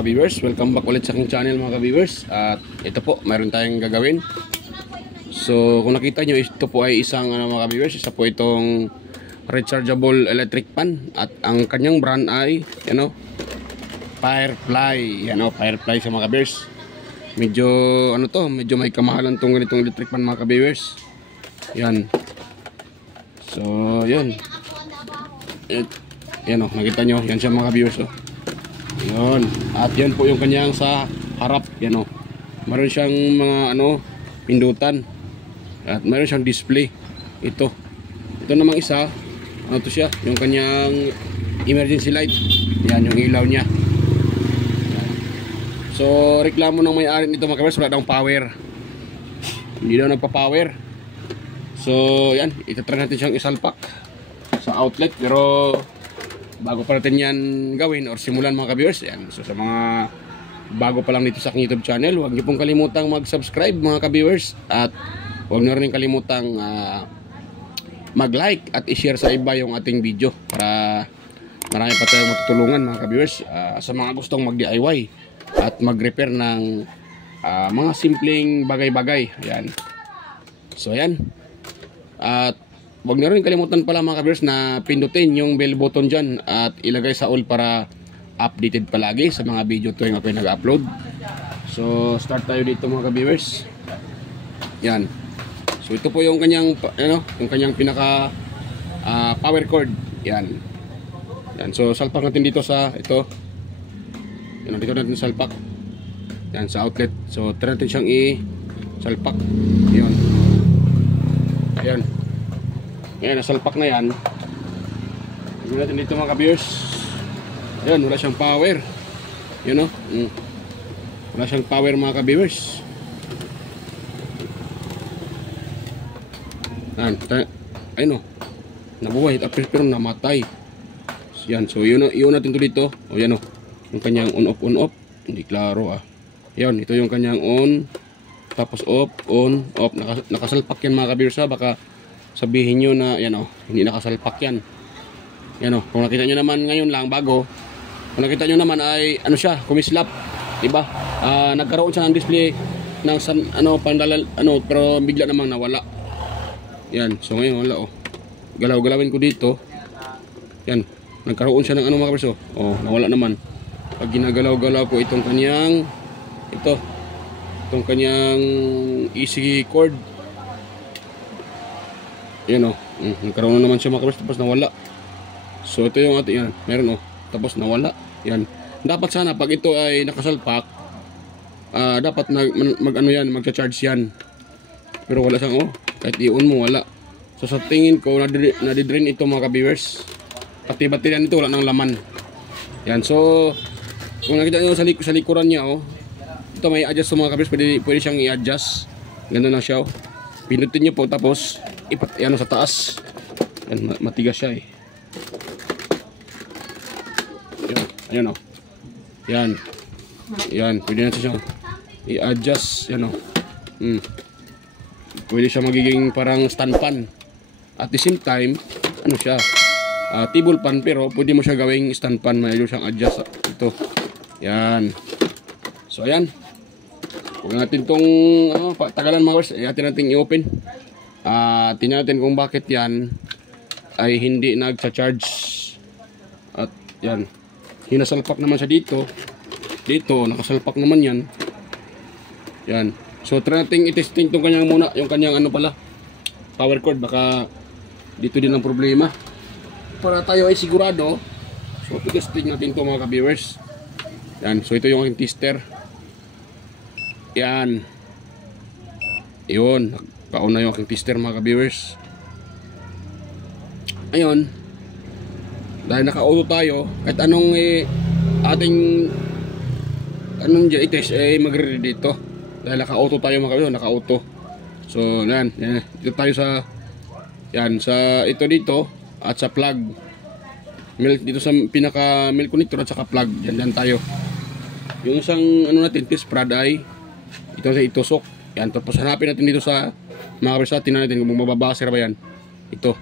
mga ka-viewers, welcome back ulit sa aking channel mga ka-viewers. At ito po, mayroon tayong gagawin. So kung nakita nyo, ito po ay isang mga ka-viewers, isa po itong rechargeable electric pan. At ang kanyang brand ay Firefly. Firefly sa mga ka-viewers. Medyo medyo may kamahalan tong ganitong electric pan mga ka-viewers. Yan. So yan. Yan nakita nyo, yan siya mga ka-viewers. Yun. At yan po yung kanyang sa harap. Yan Meron siyang mga pindutan. At meron siyang display. Ito namang isa, to siya, yung kanyang emergency light. Yan yung ilaw niya. So reklamo ng may-ari nito mga ka-viewers, wala daw power. Hindi daw nagpa-power. So yan, itatry natin siyang isalpak sa outlet, pero bago pa natin yan gawin or simulan mga ka-viewers, yan. So sa mga bago pa lang dito sa aking YouTube channel, huwag niyo pong kalimutang mag-subscribe mga ka-viewers. At huwag niyo rin kalimutang mag-like at i-share sa iba yung ating video para marami pa tayong matutulungan mga ka-viewers sa mga gustong mag-DIY at mag-repair ng mga simpleng bagay-bagay. Yan. So yan. At huwag niyo rin kalimutan pala mga ka-viewers na pindutin yung bell button dyan at ilagay sa all para updated palagi sa mga video tuwing ako nag-upload. So start tayo dito mga ka-viewers. Yan. So ito po yung kanyang yung kanyang pinaka power cord. Yan. Yan. So salpak natin dito sa ito. Yan, dito natin salpak. Yan sa outlet. So try natin siyang i-salpak. Yan. Ayan. Ayan, nasalpak na yan. Tignan natin dito mga ka-viewers. Ayan, wala siyang power. Yun wala siyang power mga ka-viewers. Ayun nabuhay pero namatay. Yan, so yun natin to dito. O yan yung kanyang on off. Hindi klaro Yan, ito yung kanyang on. Tapos off, on, off. Nakasalpak yan mga ka-viewers baka sabihin nyo na yan hindi nakasalpak yan. Yan kung nakita nyo naman ngayon lang bago, kung nakita nyo naman ay siya, kumislap, diba? Nagkaroon siya ng display ng pandalal pero bigla namang nawala. Yan, so ngayon wala galaw-galawin ko dito. Yan, nagkaroon siya ng mga perso. Nawala naman. Pag ginagalaw-galaw ko itong kanyang easy cord. Yan nagkaroon na naman siya mga ka-viewers, tapos nawala. So ito yung ating yan, meron tapos nawala. Yan, dapat sana pag ito ay nakasalpak, dapat magcha-charge yan. Pero wala siyang kahit i-on mo wala. So sa tingin ko nadidrain ito mga ka-viewers. Pati baterya nito wala nang laman. Yan, so kung nakita nyo sa likuran niya ito may adjust mga ka-viewers, pwede siyang i-adjust. Ganda na siya Pinutin nyo po tapos yan sa taas. Yan, matigas siya Yan, Yan. Yan, pwede natin siya i-adjust. Yan Pwede siya magiging parang stand pan. At the same time, siya, table pan, pero pwede mo siya gawing stand pan. Mayroon siyang adjust ito. Yan. So ayan. Huwag natin itong tagalan mga viewers. Atin natin i-open. Tingnan natin kung bakit yan ay hindi nagcha-charge. At yan, hinasalpak naman siya dito. Dito nakasalpak naman yan. Yan. So try natin i-testing itong kanyang muna, yung kanyang power cord. Baka dito din ang problema, para tayo ay sigurado. So i-testing natin ito mga ka-viewers. Yan, so ito yung aking tester. Yan. Yun, kauna yung aking tester mga ka-viewers. Ayun, dahil naka-auto tayo, kahit anong dyan i-test magre-ready dito. Dahil naka-auto tayo mga ka-viewers, naka-auto. So yan, dito tayo sa sa dito at sa plug. Dito sa pinaka milk connector at saka plug. Yan tayo. Yung isang natin, test prod ay ito sa itusok. Yan, tapos hanapin natin dito sa mga ka-viewers. Tingnan natin kung mababasir ba yan. Ito.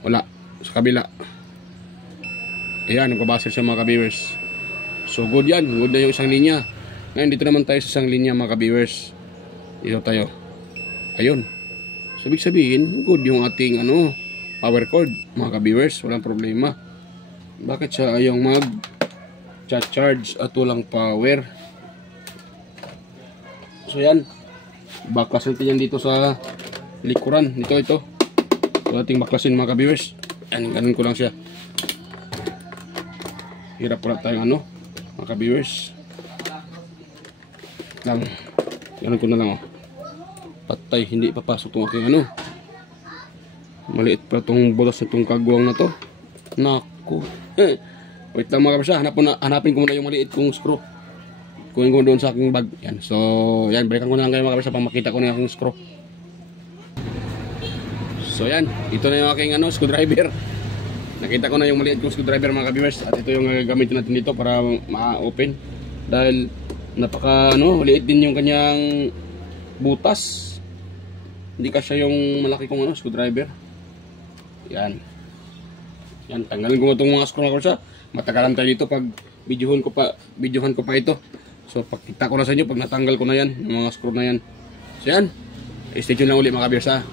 Wala. Sa kabila. Ayan, nagpabasir siya mga ka-viewers. So good yan, good na yung isang linya. Ngayon dito naman tayo sa isang linya mga ka-viewers. Dito tayo. Ayun. So ibig sabihin, good yung ating power cord mga ka-viewers, walang problema. Bakit siya ayaw mag-charge at walang power? So yan. Baklasin natin yan dito sa likuran. Ito. So ating baklasin mga ka-viewers. Yan, ganun ko lang siya. Hirap pala tayong mga ka-viewers. Lang. Ganun ko na lang Patay, hindi papasok itong aking maliit pa itong butas na itong kagwang na to. Naku. Wait lang mga ka-viewers, hanapin ko muna yung maliit kong screw. Kunin ko doon sa aking bag. Yan. So, yan, balikan ko na lang kayo mga ka-viewers para makita ko na yung aking screw. So yan, ito na yung aking screwdriver. Nakita ko na yung maliit kong screwdriver mga ka-viewers. At ito yung gagamitin natin dito para ma-open. Dahil napaka maliit din yung kanyang butas. Hindi kasya yung malaki kong screwdriver. Yan. Yan, tanggalin ko itong mga screw na kursa. Matagalan tayo dito pag videohan ko pa ito. So pagkita ko na sa inyo pag natanggal ko na yan, yung mga screw na yan. So yan, stay tuned lang ulit mga ka-viewers ha.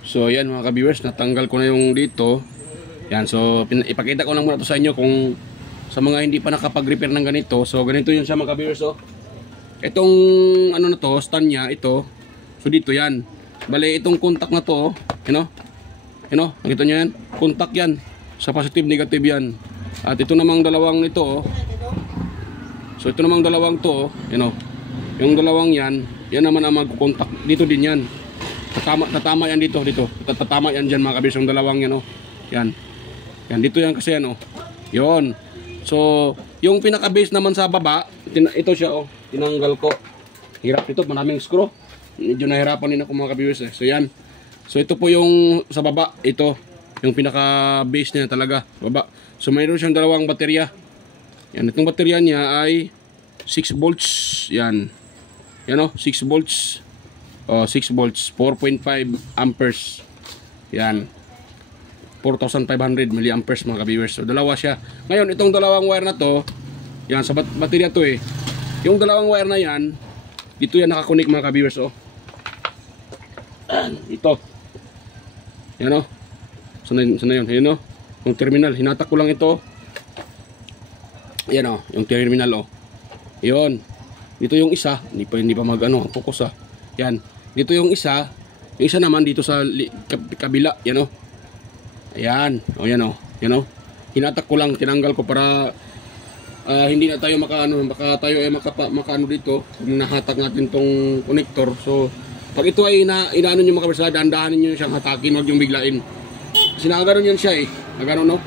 So yan mga ka-viewers, natanggal ko na yung dito. Yan, so ipakita ko lang muna to sa inyo kung sa mga hindi pa nakapag-repair ng ganito. So ganito yun siya mga ka-viewers Itong na to, stand niya, ito. So dito yan. Bale itong contact na to, nakita nyo yan? Contact yan. Sa positive, negative yan. At ito namang dalawang ito So ito namang dalawang to, yung dalawang yan naman ang mag-contact. Dito din yan. Tatama yan dito. Tatama yan dyan mga ka-viewers, yung dalawang yan Yan. Yan, dito yan kasi yan Yun. So, yung pinaka-base naman sa baba, ito siya tinanggal ko. Hirap ito, maraming screw. Medyo nahirapan din ako mga ka-viewers So yan. So ito po yung sa baba, ito yung pinaka-base niya talaga, baba. So mayroon siyang dalawang baterya. Yan, itong baterya niya ay 6 volts. Yan. Yan 6 volts. 6 volts, 4.5 amperes. Yan. 4,500 milliamperes mga ka-viewers. So dalawa siya. Ngayon itong dalawang wire na to, yan sa baterya to Yung dalawang wire na yan, dito yan nakakunik mga ka-viewers Ito. Yan Sana yun. Yan yung terminal. Hinatak ko lang ito. Yan yung terminal Yun. Dito yung isa. Hindi pa focus Yan. Dito yung isa. Yung isa naman dito sa kabila. Yan Ayan. Yan Hinatak ko lang. Tinanggal ko para hindi na tayo baka tayo ay makaano dito. Nahatak natin tong connector. So pag ito ay inaano nyo mga ka-viewers, dahan-dahanin nyo siyang hatakin, huwag yung biglain. Kasi nakaganon yan siya Nakaganon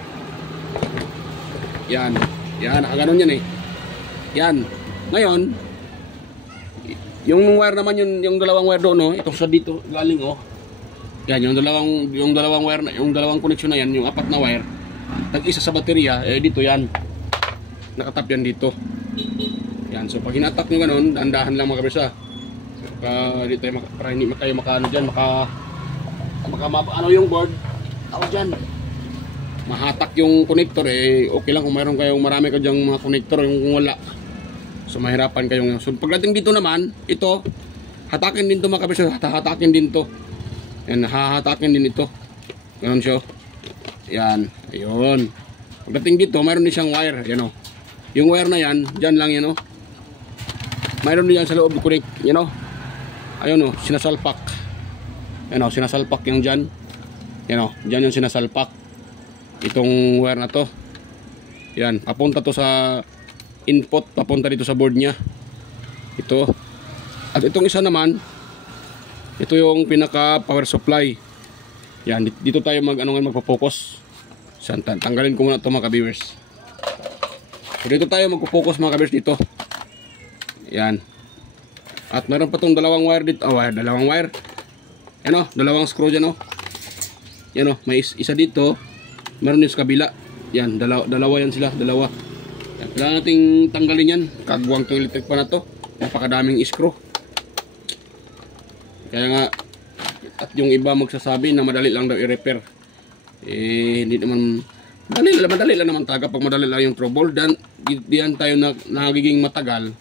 Yan. Yan, nakaganon yan Yan. Ngayon, yung wire naman yung dalawang wire doon itong sa dito galing Yan, yung dalawang wire yung dalawang connection na yan, yung apat na wire. Tag-isa sa baterya, dito yan. Nakatap yan dito. Yan, so pag hinatak nyo ganon, dahan-dahan lang mga ka-viewers para hindi kayo makaano dyan, yung board dyan, mahatak yung connector okay lang kung mayroon kayong marami ka dyang mga connector, yung kung wala so mahirapan kayong. So pagdating dito naman, ito hatakin din to mga ka-viewers, hatakin din to yan, hahatakin din ito ganon siya yan, ayun. Pagdating dito, mayroon din siyang wire yung wire na yan, dyan lang mayroon din yan sa loob connect, ayun sinasalpak. Sinasalpak yung dyan. Dyan yung sinasalpak. Itong wire na to. Yan, papunta to sa input, papunta dito sa board niya. Ito. At itong isa naman, ito yung pinaka power supply. Yan, dito tayo magpo-focus. Tanggalin ko muna ito mga ka-viewers. So dito tayo magpo-focus mga ka-viewers dito. Yan. At meron pa tong dalawang wire dito. Dalawang wire. Yan dalawang screw dyan Yan may isa dito. Meron din sa kabila. Yan, dalawa yan sila. Dalawa. Yan, kailangan nating tanggalin yan. Kagwang tong electric pa na to. Napakadaming screw. Kaya nga, at yung iba magsasabi na madali lang daw i-repair. Hindi naman Madali lang naman taga pag madali lang yung trouble. Dan, diyan tayo nagiging matagal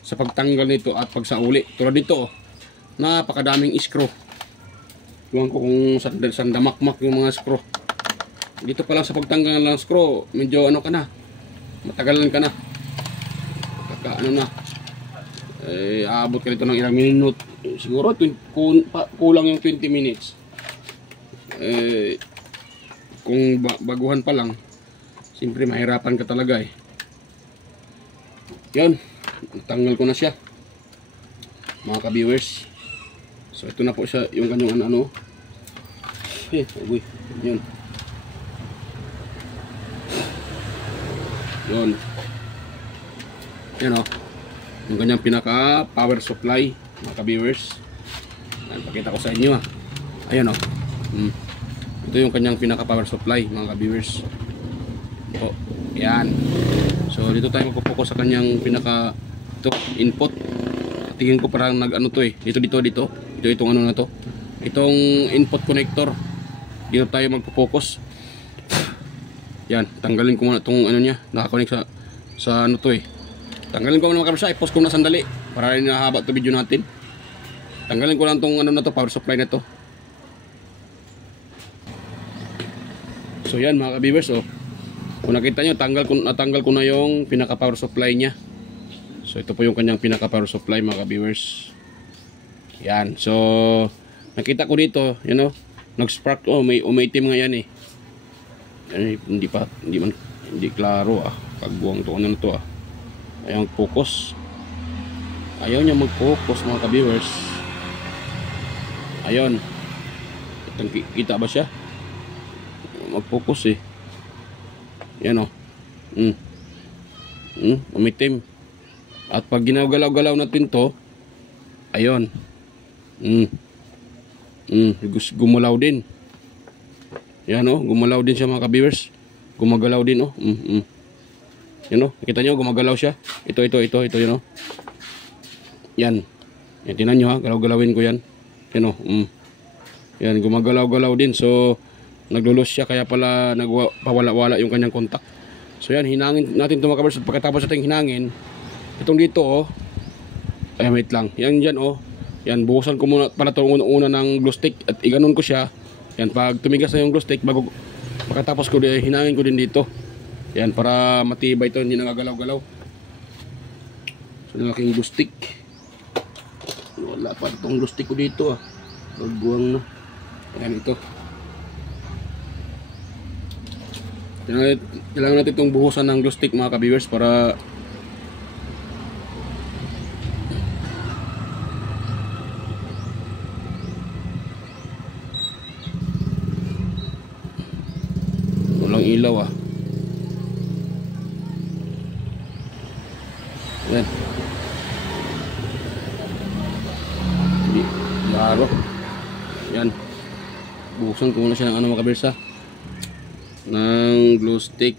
sa pagtanggal nito at pagsauli. Tulad nito, oh, napakadaming screw. Iwan ko kung saan damakmak yung mga screw. Dito pa lang sa pagtanggal ng screw, medyo ano ka na, matagalan ka na. Ano na, aabot ka nito ng ilang minute. Siguro kulang yung 20 minutes. Kung baguhan pa lang, siyempre mahirapan ka talaga eh. Yan, tanggal ko na siya mga ka-viewers. So ito na po siya, yung kanyang ano. Uy, yun. Yun. Yan o, yung kanyang pinaka power supply mga ka-viewers. Pakita ko sa inyo ha. Ayan o. Ito yung kanyang pinaka power supply mga ka-viewers. Ito, yan. So dito tayo magpo-focus sa kanyang pinaka input. Tingin ko parang nag-ano to eh. Dito itong ano na to. Itong input connector. Dito tayo magpo-focus. Yan, tanggalin ko muna itong ano niya. Nakakonect sa ano to eh. Tanggalin ko muna mga ka-viewers. I-post ko na sandali para rin nahaba ito video natin. Tanggalin ko lang itong ano na to, power supply na to. So yan mga ka-viewers, oh. Kung nakita nyo, natanggal ko na yung pinaka power supply niya. So ito po yung kanyang pinaka power supply mga ka-viewers. Yan. So nakita ko dito, you know, nag-spark, oh, may umitim nga yan eh. Yan, hindi klaro ah. Pagbuang to ano na to ah. Ayaw mag-focus. Ayaw niya mag-focus mga ka-viewers. Ayun. Kita ba siya? Mag-focus eh. Yan o. Umitim. At pag ginagalaw-galaw natin to, ayun. Gumalaw din. Yan o, gumalaw din siya mga ka-viewers. Gumagalaw din o. Yan o, nakita nyo, gumagalaw siya. Ito, yun o. Yan. Yan, tinan nyo ha, galaw-galawin ko yan. Yan o. Yan, gumagalaw-galaw din. So naglulos siya, kaya pala nagpawala-wala yung kanyang kontak. So yan, hinangin natin ito mga ka-viewers. Pagkatapos natin hinangin, itong dito oh, ay wait lang, yan dyan oh, yan, buhusan ko muna pala itong una ng glue stick at iganon ko siya. Yan, pag tumigas na yung glue stick, pagkatapos ko hinangin ko din dito. Yan, para matibay ito, hindi nagagalaw-galaw. So nalaking glue stick, wala pa itong glue stick ko dito ah, magbuwang na. Yan, ito. Kailangan natin itong buhusan ng glue stick mga ka-viewers para walang ilaw ah. Yan. Hindi laro. Yan. Buhusan ko muna siya ng ano mga ka-viewers ah, ng glue stick.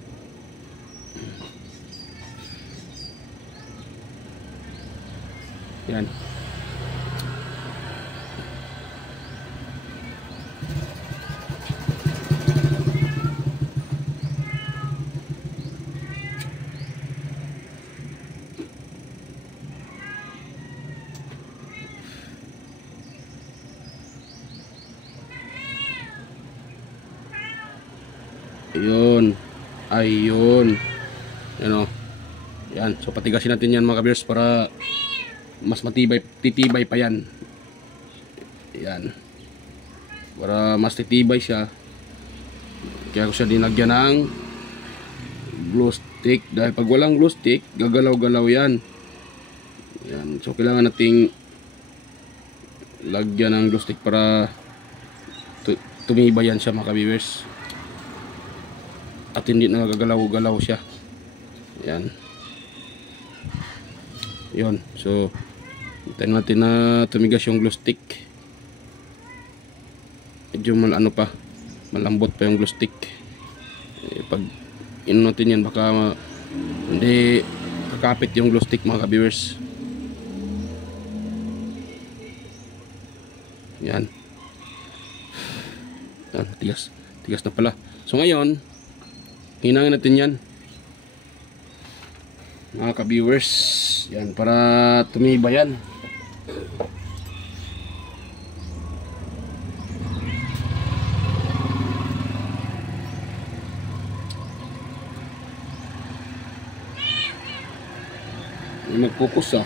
Yan. Ayun. Yan o. Yan. So patigasin natin yan mga ka-viewers para mas titibay pa yan. Yan. Para mas titibay siya. Kaya ko siya dinagyan ng glue stick. Dahil pag walang glue stick, gagalaw-galaw yan. Yan. So kailangan nating lagyan ng glue stick para tumibay yan siya mga ka-viewers. At hindi nagagalaw-galaw siya. Yan. Yun. So hintayin natin na tumigas yung glue stick. Medyo malambot pa yung glue stick. Pag natin yan, baka hindi kakapit yung glue stick mga ka-viewers. Yan. Yan, tigas na pala. So ngayon, hinangin natin yan mga ka-viewers. Yan, para tumibay yan. Mag-focus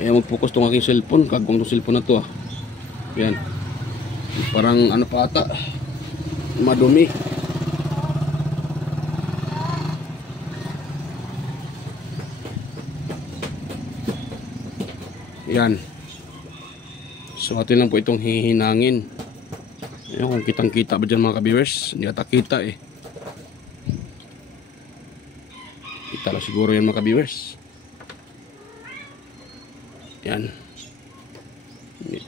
kaya mag-focus tong aking cellphone, kagwang tong cellphone na to yan, parang ano pa ata, madumi. Yan, so atin lang po itong hihinangin. Ayan, kung kitang kita ba dyan mga ka-viewers, hindi ata kita kita lang siguro yan mga ka-viewers. Yan,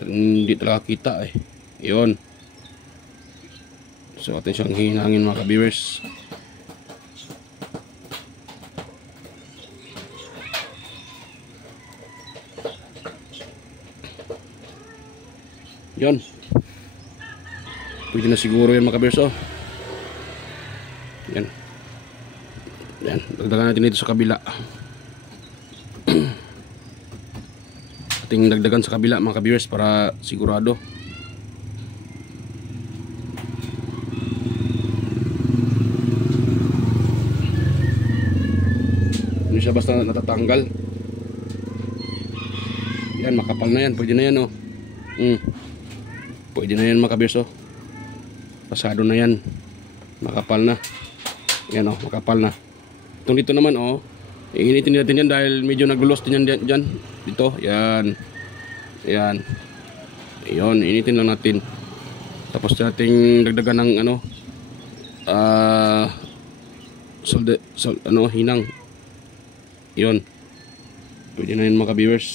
hindi talaga kita yun. So atin siyang hinangin mga ka-viewers. Yun, pwede na siguro yan mga ka-viewers. Yan, yan, dagdagan natin dito sa kabila. Ating dagdagan sa kabila mga ka-viewers para sigurado. Hindi siya basta natatanggal. Yan, makapal na yan, pwede na yan pwede na yan mga ka-viewers pasado na yan, makapal na yan makapal na. Itong dito naman iinitin natin yan dahil medyo naglulos din yan dyan. Dito, yan. Yan. Ayun, initin lang natin. Tapos nating dagdagan ng hinang. Yun. Pwede na yun mga ka-viewers.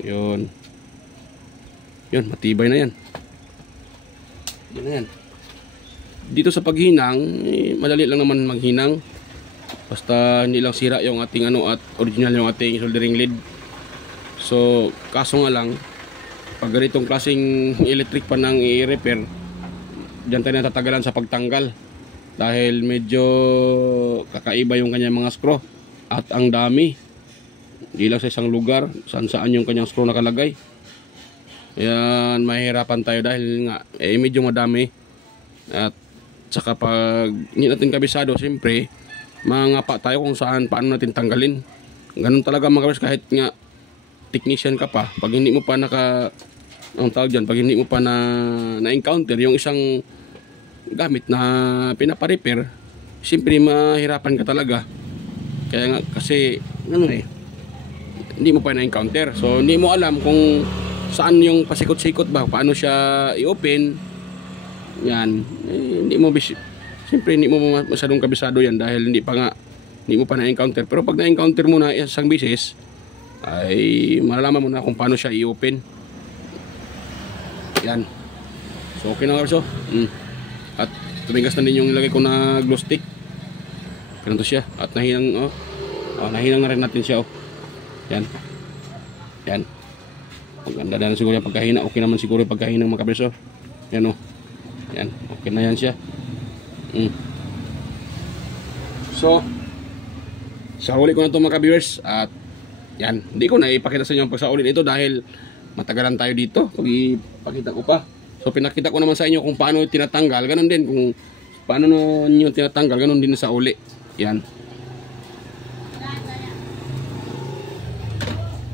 Yun. Yun, matibay na yan. Yan na yan. Dito sa paghinang, madali lang naman maghinang. Basta hindi lang sira yung ating at original yung ating soldering lead. So, kaso nga lang, pag ganitong klaseng electric pan ang i-repair, dyan tayo natatagalan sa pagtanggal. Dahil medyo kakaiba yung kanyang mga screw. At ang dami. Hindi lang sa isang lugar, saan yung kanyang screw nakalagay. Yan, mahirapan tayo dahil nga, medyo madami. At saka pag hindi natin kabisado, siyempre, mangapa tayo kung paano natin tanggalin. Ganun talaga mga ka-viewers, kahit nga technician ka pa, pag hindi mo pa pag hindi mo pa na-encounter yung isang gamit na pinapa-repair, siyempre mahirapan ka talaga. Kaya nga, kasi hindi mo pa na-encounter, so hindi mo alam kung saan yung pasikot-sikot ba, paano siya i-open. Yan, siyempre hindi mo masyadong kabisado yan dahil hindi mo pa na-encounter. Pero pag na-encounter mo na isang bisis, ay malalaman mo na kung paano siya i-open. Yan. So okay na nga. At tumigas na din yung nilagay ko na glow stick. Ganun to siya. At nahinang nahinang na rin natin siya Yan. Yan. Maganda na siguro yung pagkahina. Okay naman siguro yung pagkahina mga ka-viewers. Yan Yan. Okay na yan siya. So sa huli ko na ito mga ka-viewers. At yan, hindi ko na ipakita sa inyo ang pagsauli nito dahil matagalan tayo dito. Pag ipakita ko pa, so pinakita ko naman sa inyo kung paano tinatanggal. Ganon din kung paano nyo tinatanggal, ganon din sa uli. Yan.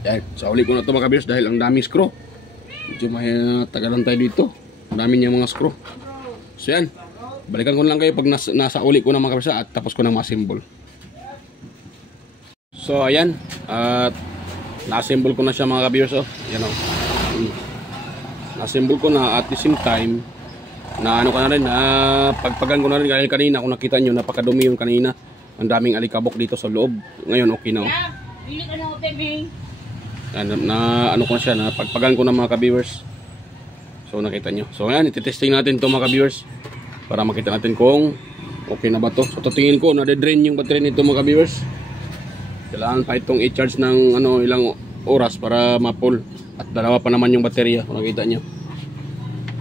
Yan, sa uli ko na ito mga ka-viewers dahil ang daming screw. Medyo matagalan tayo dito. Ang dami niya mga screw. So yan, balikan ko lang kayo pag nasa uli ko na mga ka-viewers at tapos ko na ma-assemble. So ayan, at na-assemble ko na siya mga ka-viewers Yan na-assemble ko na at the same time na ko na rin, pagpagan ko na rin dahil kanina kung nakita nyo, napakadumi yung kanina. Ang daming alikabok dito sa loob. Ngayon okay na ko na siya, na pagpagan ko na mga ka-viewers. So nakita nyo. So ayan, ititesting natin ito mga ka-viewers para makita natin kung okay na ba to. So tutingin ko, nade-drain yung battery nito mga ka-viewers. Kailangan pa itong i-charge ng ilang oras para ma-full. At dalawa pa naman yung baterya kung nakita nyo.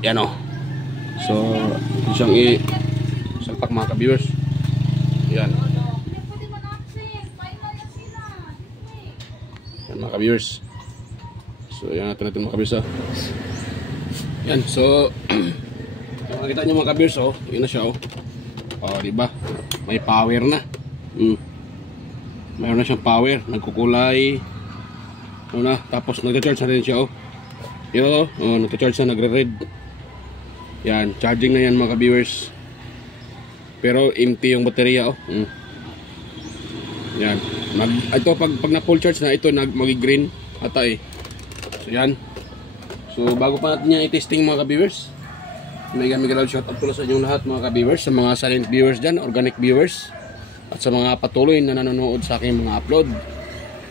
Yan So, ito siyang salpak mga ka-viewers. Yan. Yan mga ka-viewers. So, yan natin mga ka-viewers. Yan, so kung makikita nyo mga ka-viewers, oh, yun na siya, oh. Oh, diba? May power na. Mayroon na siyang power, nagkukulay. Ano na, tapos nagcha-charge na rin siya, oh. Yun, oh, nagcha-charge na, nagre-red. Yan, charging na yan mga ka-viewers. Pero empty yung baterya, oh. Yan. Ito pag na full charge na ito mag-green ata eh. So yan. So bago pa natin yan i-testing mga ka-viewers, may galaw shoutout pala sa inyong lahat mga ka-viewers, sa mga silent viewers dyan, organic viewers, at sa mga patuloy na nanonood sa aking mga upload.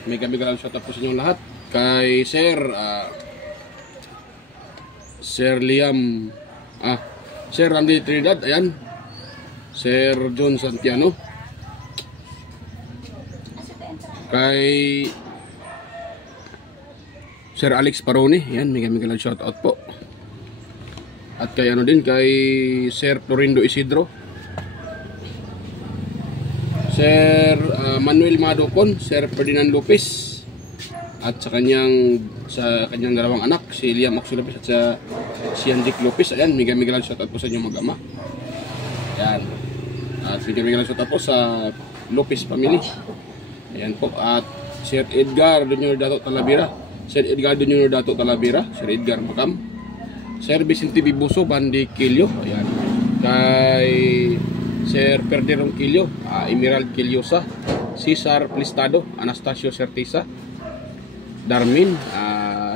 May galaw shoutout po sa inyong lahat. Kay Sir Liam, Sir Randy Trinidad, ayan. Sir John Santiano. Kay Sir Alex Paroni, ayan, may galaw shoutout po. At kay ano din, kay Sir Florindo Isidro, Sir Manuel Madocon, Sir Ferdinand Lopez, at sa kanyang dalawang anak, si Liam Maxo Lopez at si Andic Lopez. Ayan, may galaw shoutout po sa inyong mag-ama. Ayan. At may galaw shoutout po sa Lopez family. Ayan po. At Sir Edgar Junior Dato Talavera, Sir Edgar Junior Dato Talavera, Sir Edgar Macam, Sir Vicente Bibuso, Bandi Quilio, ayan. Kay Sir Perderong Quilio, Emerald Quiliosa, Cesar Plistado, Anastasio Certisa, Darmin,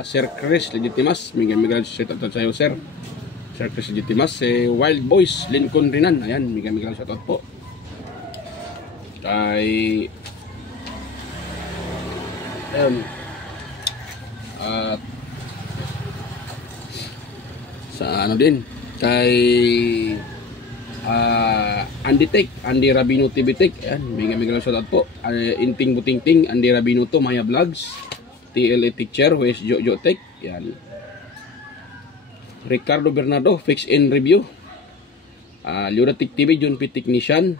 Sir Chris Legitimas, miguel shoutout sa iyo Sir Chris Legitimas, Wild Boys, Lincoln Rinan, ayan, miguel shoutout po. Kay ayan, at sa ano din, kay Andy Rabino TV Tech, ayan, miguel shoutout po. Inting Butingting, Andy Rabino to, Maya Vlogs, TLA Teacher, West Jojo Tech, ayan. Ricardo Bernardo, Fix and Review, Lunatic TV, John P. Technician,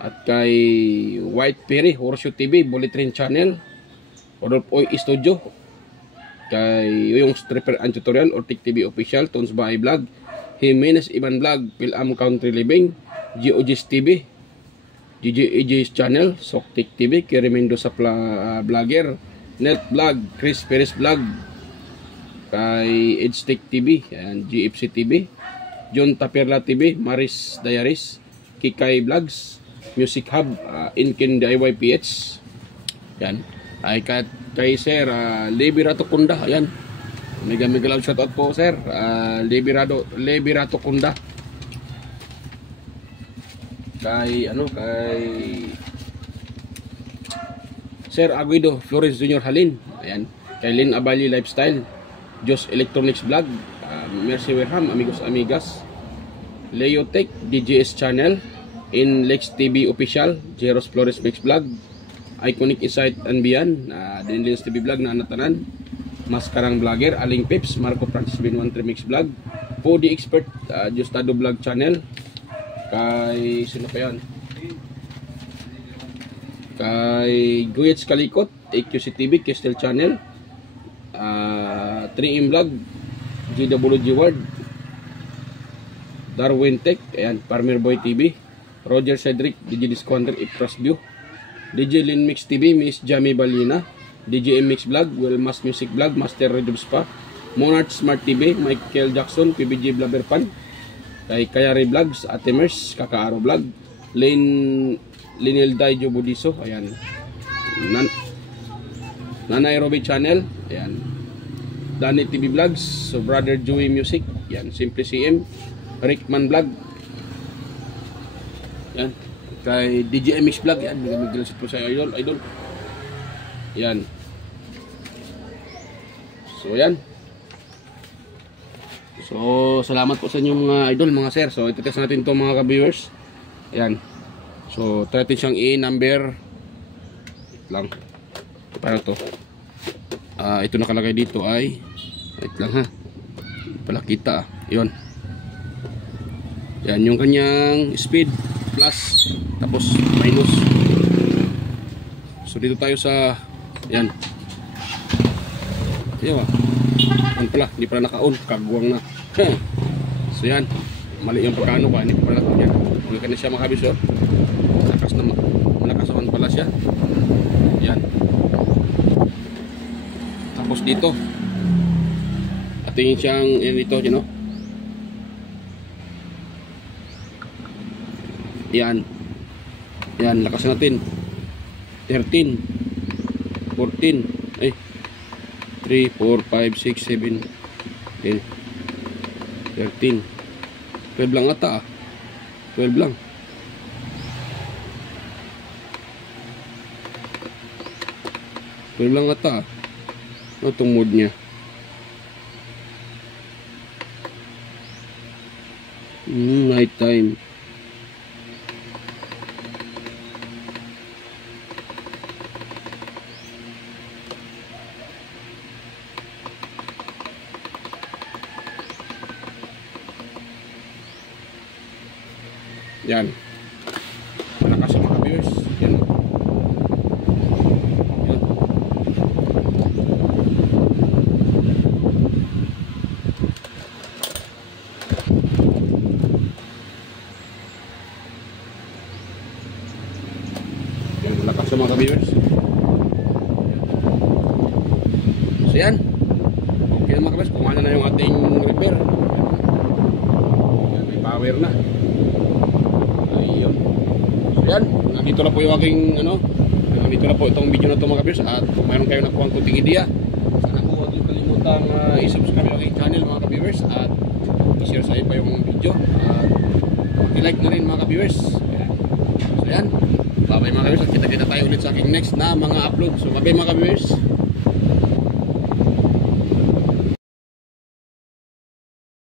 at kay White Perry, Horseshoe TV, Bullet Train Channel, Rodolfo Oy Studio, kay yung Stripper and Tutorial, Ortic TV Official, Tones Bahay Vlog, Jimenez Iban Vlog, Pilam Country Living, GOG's TV, GG's Channel, Soktik TV, Kerry Mendoza Vlogger, Net Vlog, Chris Perez Vlog, kay Edstick TV, and GFC TV, John Taperla TV, Maris Diaries, Kikay Vlogs, Music Hub, Inkin DIY PH, yan. Ay kay Sir Liberato Kunda, ayan, mega loud shoutout po Sir Liberato Kunda. Kay Sir Aguido Flores Jr. Halin, ayan. Kay Lynn Abali Lifestyle, Jos Electronics Vlog, Mercy Werham, Amigos Amigas, Leo Tech, DJS Channel, In Lex TV Official, Jeros Flores Mix Vlog, Iconic Insight and Beyond, Dinlins TV Vlog na Anatanan, Maskarang Vlogger, Aling Pips, Marco Francis Bin13 Mix Vlog, Podi Expert, Justado Vlog Channel, kay sino pa yan? Kay Guyets Kalikot, AQC TV, Kestel Channel, 3M Vlog, GWG World, Darwin Tech, ayan, Farmer Boy TV, Roger Cedric, DJ Discounter, Ipras View, DJ Lin Mix TV, Miss Jamie Balina, DJ Mix Vlog, Wellmas Music Vlog, Master Redob Spa, Monarch Smart TV, Michael Jackson, PBG Blabber Pan, kay Kayari Vlogs, Atemers, Kakaaro Vlog, Linel Daijo Budiso, ayan, Nanay Roby Channel, ayan, Danny TV Vlogs, so Brother Joey Music, ayan, Simple CM, Rickman Vlog, ayan, kay DJ MX Vlog, yan, nagamigilasit po sa idol, yan. So yan. So salamat po sa inyong mga idol, mga sir. So itetest natin ito mga ka-viewers. Yan. So try natin siyang i-number lang. Paano to? Ito nakalagay dito ay wait lang ha. Pala kita. Yun. Yan yung kanyang speed, plus, tapos minus. So dito tayo sa, yan. Yan ba? Yan pala, hindi pala naka-on, kagwang na. So yan, mali yung pagkano ba, hindi pala naka-on yan. Huwag ka na siya makabis, oh. Malakas naman pala siya. Yan. Tapos dito, atingin siyang, yan dito, you know. Yan. Yan, lakas natin. 13, 14, ay, 3, 4, 5, 6, 7, 10, 13, 12 lang ata, 12 lang. Lang ata. Ano itong mode niya? Night time. Yan. Malakas sa mga viewers. Yan. Yan. Yan. Malakas sa mga viewers. So yan. Okay na mga viewers. Kumana na yung ating repair. Yan. May power na. Ayun. So yan, nandito na po yung aking nandito na po itong video na ito mga kabiyers. At kung mayroon kayo nakuha ang kunting idea, sana po huwag yung kalimutang i-subscribe yung aking channel mga kabiyers. At i-share sa iba yung video. At i-like na rin mga kabiyers. So yan, bye bye mga kabiyers. At kita-kita tayo ulit sa aking next na mga upload. So bye bye mga kabiyers.